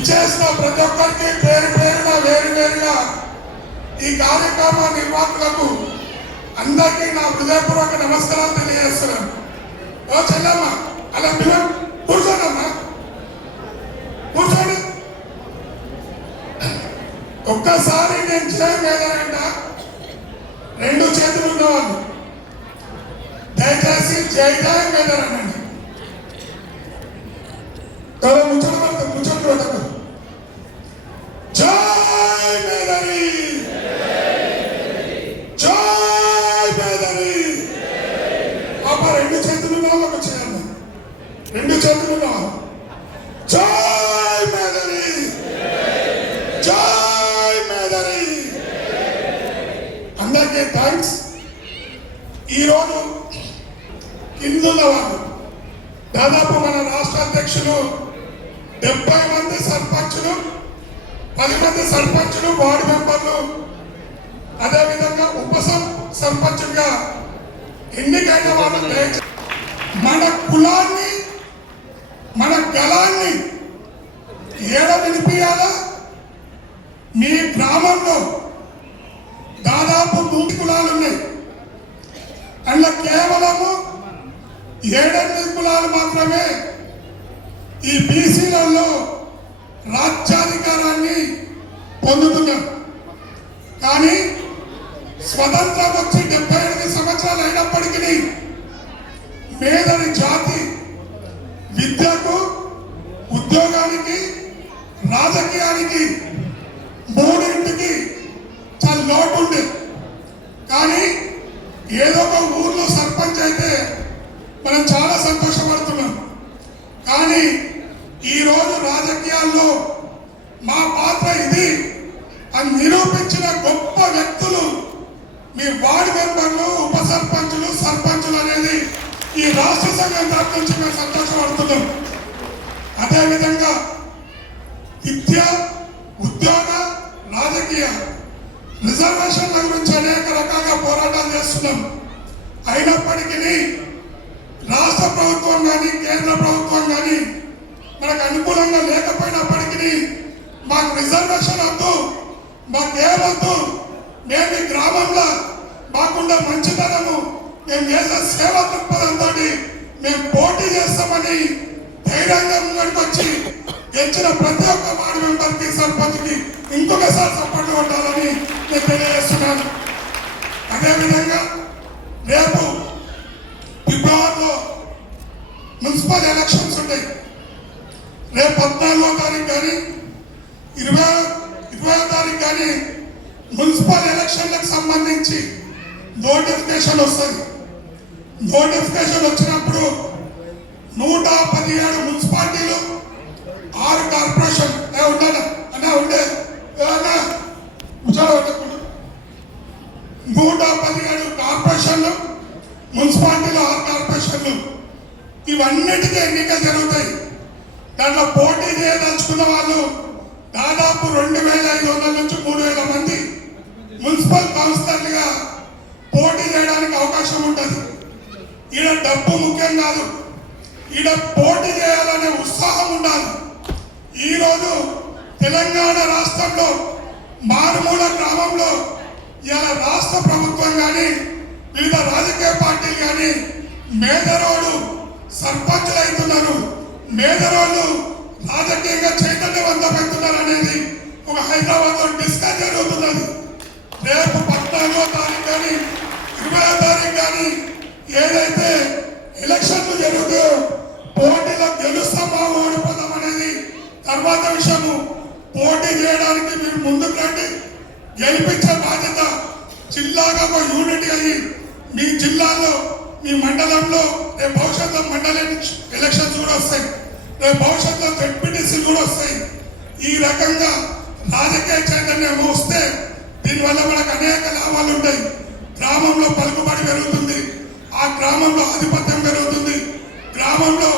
విచ్చేసిన ప్రతి ఒక్కరికి పేరు పేరున వేరువేరుగా ఈ కార్యక్రమ నిర్వాహకులకు అందరికీ నా హృదయపూర్వక నమస్కారాలు తెలియజేస్తున్నాను. ఓ చెల్లమ్మ అలా కూర్చోండమ్మా, కూర్చోండి. ఒక్కసారి నేను చేయగలనంట రెండు చేతులు ఉన్నవాళ్ళు దయచేసి జై జయ మేదరనండి. ముచ్చట్లు పెట్టకు. జై మేదరి, జై మేదరి. పాప రెండు చేతులు ఉన్నవాళ్ళకు చేయాలి, రెండు చేతులు ఉన్నవాళ్ళు. జై మేదరి, జై మేదరి. అందరికీ థ్యాంక్స్. ఈరోజు కిందున్న వాళ్ళు దాదాపు మన రాష్ట్ర అధ్యక్షులు 70 మంది సర్పంచులు, 10 మంది సర్పంచులు, వార్డు మెంబర్లు, అదేవిధంగా ఉప సర్పంచులుగా ఎన్నికైన వాళ్ళు మన కులాన్ని మన గలాన్ని ఏడ వినిపించాలా? మీ గ్రామంలో దాదాపు 100 కులాలు ఉన్నాయి. అందులో కేవలము 7-8 కులాలు మాత్రమే ఈ బీసీలలో రాజ్యాధికారాన్ని పొందుతున్నారు. కానీ స్వతంత్రం వచ్చి 78 సంవత్సరాలు అయినప్పటికీ మేదరి జాతి విద్యకు, ఉద్యోగానికి, రాజకీయానికి మూడింటికి చాలా లోటు ఉంది. కానీ ఏదో ఒక ఊర్లో సర్పంచ్ అయితే మనం చాలా సంతోషపడుతున్నాం. కానీ ఈరోజు రాజకీయాల్లో మా పాత్ర ఇది అని నిరూపించిన గొప్ప వ్యక్తులు మీ వార్డు మెంబర్లు, ఉప సర్పంచులు, సర్పంచులు అనేది ఈ రాష్ట్ర సంఘం తరఫు నుంచి మేము సంతోషపడుతున్నాం. అదేవిధంగా విద్య, ఉద్యోగ, రాజకీయ రిజర్వేషన్ల గురించి అనేక రకాలుగా పోరాటాలు చేస్తున్నాం. అయినప్పటికీ రాష్ట్ర ప్రభుత్వం కానీ కేంద్ర ప్రభుత్వం కానీ మనకు అనుకూలంగా లేకపోయినప్పటికీ మాకు రిజర్వేషన్ వద్దు, మాకేమొద్దు, మేము ఈ గ్రామంలో మాకుండా మంచితనము, మేము చేసే సేవా దృక్పథంతో మేము పోటీ చేస్తామని ధైర్యంగా ముందుకు వచ్చి గెలిచిన ప్రతి ఒక్క వార్డు మెంబర్కి, సర్పంచ్కి ఇంకొకసారి సపోర్ట్ కొట్టాలని నేను తెలియజేస్తున్నాను. అదేవిధంగా రేపు ఫిబ్రవరిలో మున్సిపల్ ఎలక్షన్స్ ఉంటాయి. రేపు 14వ తారీఖు కానీ 20వ తారీఖు కానీ మున్సిపల్ ఎలక్షన్లకు సంబంధించి నోటిఫికేషన్ వస్తుంది. నోటిఫికేషన్ వచ్చినప్పుడు 117 మున్సిపాలిటీలు, 6 కార్పొరేషన్ ఉండాలి అన్నా ఉండే 117 కార్పొరేషన్లు, మున్సిపాలిటీలు, 6 కార్పొరేషన్లు, ఇవన్నిటికీ ఎన్నికలు జరుగుతాయి. దాంట్లో పోటీ చేయదలుచుకున్న వాళ్ళు దాదాపు 2500 నుంచి 3000 మంది మున్సిపల్ కౌన్సిలర్లుగా పోటీ చేయడానికి అవకాశం ఉంటుంది. ఈడ డబ్బు ముఖ్యం కాదు, ఈడ పోటీ చేయాలనే ఉత్సాహం ఉండాలి. ఈరోజు తెలంగాణ రాష్ట్రంలో మారుమూల గ్రామంలో ఇలా రాష్ట్ర ప్రభుత్వం కానీ వివిధ రాజకీయ పార్టీలు కానీ మేదరోడు సర్పంచులు అవుతున్నారు, మేదరోళ్ళు రాజకీయంగా చైతన్యవంతమవుతున్నారు అనేది ఒక హైదరాబాద్లో డిస్కస్ జరుగుతున్నది. రేపు 14వ తారీఖు కానీ 20వ తారీఖు కానీ ఏదైతే ఎలక్షన్లు జరుగుతాయో పోటీలో గెలుస్తామా ఓడిపోతాం అనేది తర్వాత విషయము. పోటీ చేయడానికి మీరు ముందుకు రండి, గెలిపించే బాధ్యత జిల్లాగా ఒక యూనిట్ అయ్యి మీ జిల్లాలో, మీ మండలంలో రేపు భవిష్యత్తులో మండల ఎలక్షన్స్ కూడా వస్తాయి, రేపు భవిష్యత్తులో జెడ్పీటీసీలు కూడా వస్తాయి. ఈ రకంగా రాజకీయ చైతన్యం వస్తే దీనివల్ల మనకు అనేక లాభాలు ఉంటాయి. గ్రామంలో పలుకుబడి పెరుగుతుంది, ఆ గ్రామంలో ఆధిపత్యం పెరుగుతుంది, గ్రామంలో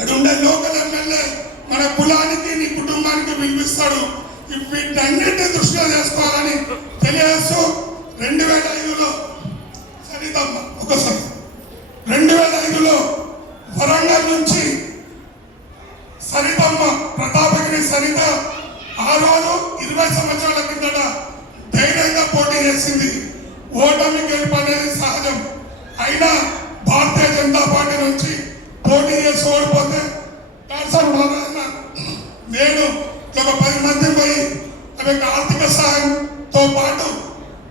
అది ఉండే లోకల్ ఎమ్మెల్యే మన కులానికి, నీ కుటుంబానికి వినిపిస్తాడు. వీటన్నిటిని దృష్టిలో చేసుకోవాలని తెలియజేస్తూ 2005లో సరితమ్మ ఒకసారి 2005లో వరంగల్ నుంచి సరితమ్మ ప్రతాపగిరి సరిత ఆ రోజు 20 సంవత్సరాల కిందట ధైర్యంగా పోటీ చేసింది. ఓటమి గెలుపు అనేది సహజం. అయినా భారతీయ జనతా పార్టీ నుంచి పోటీ చేసి ఓడిపోతే నేను ఒక 10 మంది పోయి ఆమెకు ఆర్థిక సహాయంతో పాటు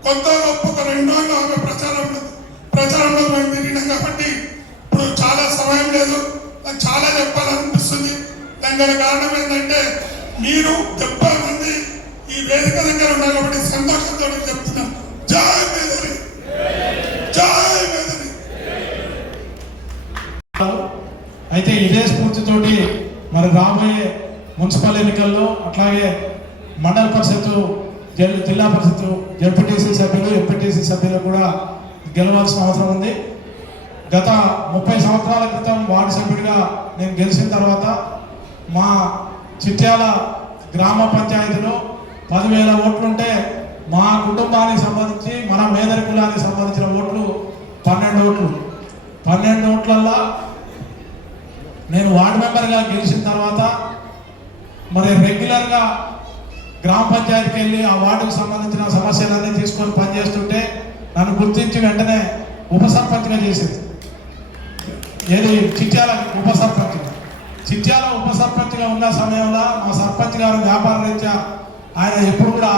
కొత్త గొప్ప ఒక 2 రోజులు ఆమె ప్రచారంలో మేము తిరిగినాం. కాబట్టి ఇప్పుడు చాలా సమయం లేదు, నాకు చాలా చెప్పాలనిపిస్తుంది. దానికి కారణం ఏంటంటే మీరు 70 మంది ఈ వేదిక దగ్గర ఉన్నారు కాబట్టి సంతోషంతో చెప్తున్నాను. జై మేదరి, జై మేదరి. అయితే ఇదే స్ఫూర్తితోటి మరి రాబోయే మున్సిపల్ ఎన్నికల్లో అట్లాగే మండల పరిషత్తు, జిల్లా పరిషత్తు, జడ్పీటీసీ సభ్యులు, ఎంపీటీసీ సభ్యులు కూడా గెలవాల్సిన అవసరం ఉంది. గత 30 సంవత్సరాల క్రితం వార్డు సభ్యుడిగా నేను గెలిచిన తర్వాత మా చిట్యాల గ్రామ పంచాయతీలో 10,000 ఓట్లుంటే మా కుటుంబానికి సంబంధించి మన మేదరి కులానికి సంబంధించిన ఓట్లు 12 ఓట్లు. 12 ఓట్లల్లో నేను వార్డు మెంబర్గా గెలిచిన తర్వాత మరి రెగ్యులర్గా గ్రామ పంచాయతీకి వెళ్ళి ఆ వార్డుకు సంబంధించిన సమస్యలన్నీ తీసుకొని పనిచేస్తుంటే నన్ను గుర్తించి వెంటనే ఉప సర్పంచ్గా చేసేది. ఏది చిట్యాల ఉప సర్పంచ్గా. చిట్యాల ఉప సర్పంచ్గా ఉన్న సమయంలో మా సర్పంచ్ గారు వ్యాపార రీత్యా ఆయన ఎప్పుడు కూడా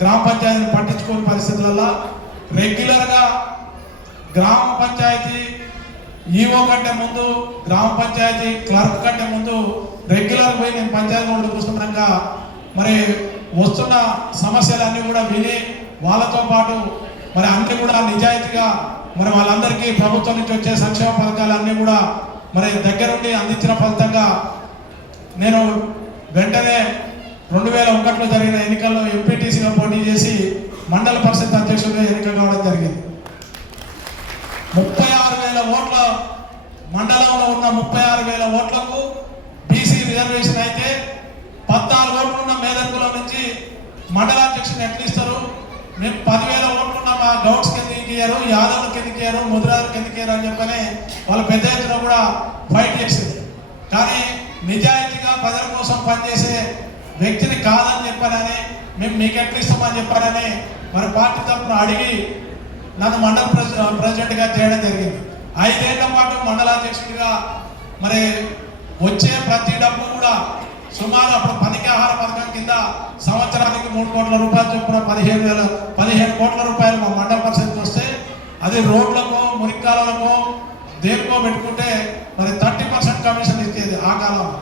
గ్రామ పంచాయతీని పట్టించుకోని పరిస్థితులలో రెగ్యులర్గా గ్రామ పంచాయతీ ఈఓ కంటే ముందు, గ్రామ పంచాయతీ క్లర్క్ కంటే ముందు రెగ్యులర్ పోయి నేను పంచాయతీ రోడ్డు కూర్చున్నాక మరి వస్తున్న సమస్యలన్నీ కూడా విని వాళ్ళతో పాటు మరి అన్ని కూడా నిజాయితీగా మరి వాళ్ళందరికీ ప్రభుత్వం నుంచి వచ్చే సంక్షేమ పథకాలన్నీ కూడా మరి దగ్గరుండి అందించిన ఫలితంగా నేను వెంటనే 2001లో జరిగిన ఎన్నికల్లో ఎంపీటీసీగా పోటీ చేసి మండల పరిషత్ అధ్యక్షుడిగా ఎన్నిక కావడం జరిగింది. 36,000 ఓట్ల మండలంలో ఉన్న 36,000 ఓట్లకు బీసీ రిజర్వేషన్ అయితే 14 ఓట్లు ఉన్న మేదర్ కులం నుంచి మండలాధ్యక్షుని ఎట్లా ఇస్తారు? మేము 10,000 ఓట్లున్న మా గౌడ్స్కి ఎందుకు ఇయ్యారు, యాదవ్లకి ఎందుకు ఇయ్యారు, ముదిరాజులకి ఎందుకు ఇయ్యారు అని చెప్పని వాళ్ళు పెద్ద ఎత్తున కూడా ఫైట్ చేసింది. కానీ నిజాయితీగా ప్రజల కోసం పనిచేసే వ్యక్తిని కాదని చెప్పానని, మేము మీకు ఎట్లా ఇస్తామని చెప్పానని మరి పార్టీ తరఫున అడిగి నన్ను మండల ప్రెసిడెంట్గా చేయడం జరిగింది. 5 ఏళ్ల పాటు మండలాధ్యక్షుడిగా మరి వచ్చే ప్రతి డబ్బు కూడా సుమారు అప్పుడు పనికి ఆహార పథకం కింద సంవత్సరానికి 3 కోట్ల రూపాయలు చొప్పున 15 కోట్ల రూపాయలు మా మండల పరిషత్కి వస్తే అది రోడ్లకు, మురికాలకు, దేనికో పెట్టుకుంటే మరి 30% కమిషన్ ఇచ్చేది ఆ కాలంలో.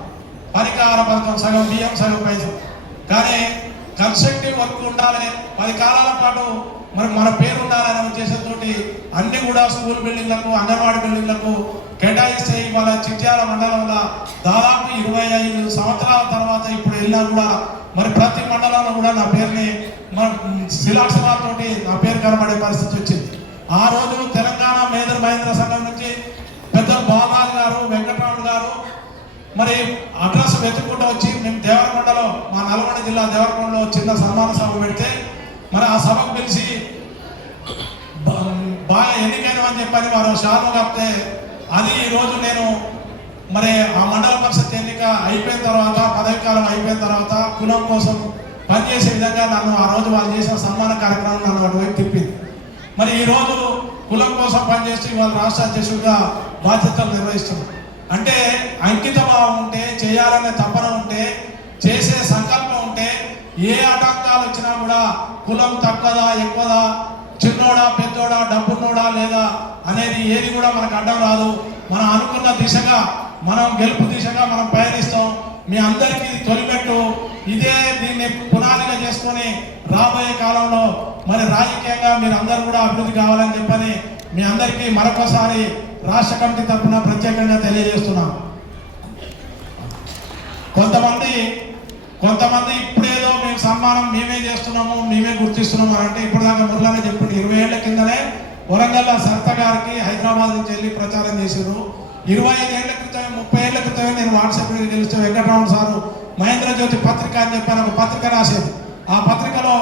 పనికి ఆహార పథకం సగం బియ్యం, సగం పైసలు. కానీ కన్స్ట్రక్టివ్ వర్క్ ఉండాలి, 10 కాలాల పాటు మరి మన పేరు ఉండాలనే ఉద్దేశంతో అన్ని కూడా స్కూల్ బిల్డింగ్లకు, అంగన్వాడీ బిల్డింగ్లకు కేటాయిస్తే ఇవాళ చిట్యాల మండలంలో దాదాపు 25 సంవత్సరాల తర్వాత ఇప్పుడు వెళ్ళినా కూడా మరి ప్రతి మండలంలో కూడా నా పేరుని మన శిలాక్షరాలతోటి నా పేరు కనబడే పరిస్థితి వచ్చింది. ఆ రోజు తెలంగాణ మేదర్ మహేంద్ర సంఘం నుంచి పెద్ద బాబాల్ గారు, వెంకటరాముడు గారు మరి అడ్రస్ వెతుక్కుంటూ వచ్చి మేము దేవరకొండలో, మా నల్గొండ జిల్లా దేవరకొండలో చిన్న సన్మాన సభ పెడితే మరి ఆ సభకు పిలిచి బాగా ఎన్నికైనమని చెప్పని వారు శాతం కప్తే అది ఈరోజు నేను మరి ఆ మండల పరిషత్ ఎన్నిక అయిపోయిన తర్వాత, పదవి కాలం అయిపోయిన తర్వాత కులం కోసం పనిచేసే విధంగా నన్ను ఆ రోజు వాళ్ళు చేసిన సన్మాన కార్యక్రమం నన్ను అటువైపు తిప్పింది. మరి ఈరోజు కులం కోసం పనిచేస్తూ ఇవాళ రాష్ట్ర అధ్యక్షుడిగా బాధ్యతలు నిర్వహిస్తున్నాను. అంటే అంకిత భావం ఉంటే, చేయాలనే తపన ఉంటే, చేసే సంకల్పం ఉంటే ఏ ఆటంకాలు వచ్చినా కూడా కులం తక్కువదా, ఎక్కువదా, చిన్నోడా, పెద్దోడా, డబ్బున్నోడా లేదా అనేది ఏది కూడా మనకు అడ్డం రాదు. మనం అనుకున్న దిశగా, మనం గెలుపు దిశగా మనం పయనిస్తాం. మీ అందరికీ తొలిపెట్టు. ఇదే దీన్ని పునాదిగా చేసుకొని రాబోయే కాలంలో మరి రాజకీయంగా మీరు అందరూ కూడా అభివృద్ధి కావాలని చెప్పని మీ అందరికీ మరొకసారి రాష్ట్ర కమిటీ తరఫున ప్రత్యేకంగా తెలియజేస్తున్నాం. కొంతమంది ఇప్పుడేదో మేము సన్మానం మేమే చేస్తున్నాము, మేమే గుర్తిస్తున్నాము అంటే ఇప్పుడు దాకా మురళనే చెప్పింది. 20 ఏళ్ల కిందనే వరంగల్ సరిత గారికి హైదరాబాద్ నుంచి వెళ్ళి ప్రచారం చేశారు. 25 ఏళ్ల క్రితమే, 30 ఏళ్ల క్రితమే నేను వాట్సాప్లో తెలిస్తే వెంకటరామన్ సారు మహేంద్ర జ్యోతి పత్రిక అని చెప్పని ఒక పత్రిక రాసేది. ఆ పత్రికలో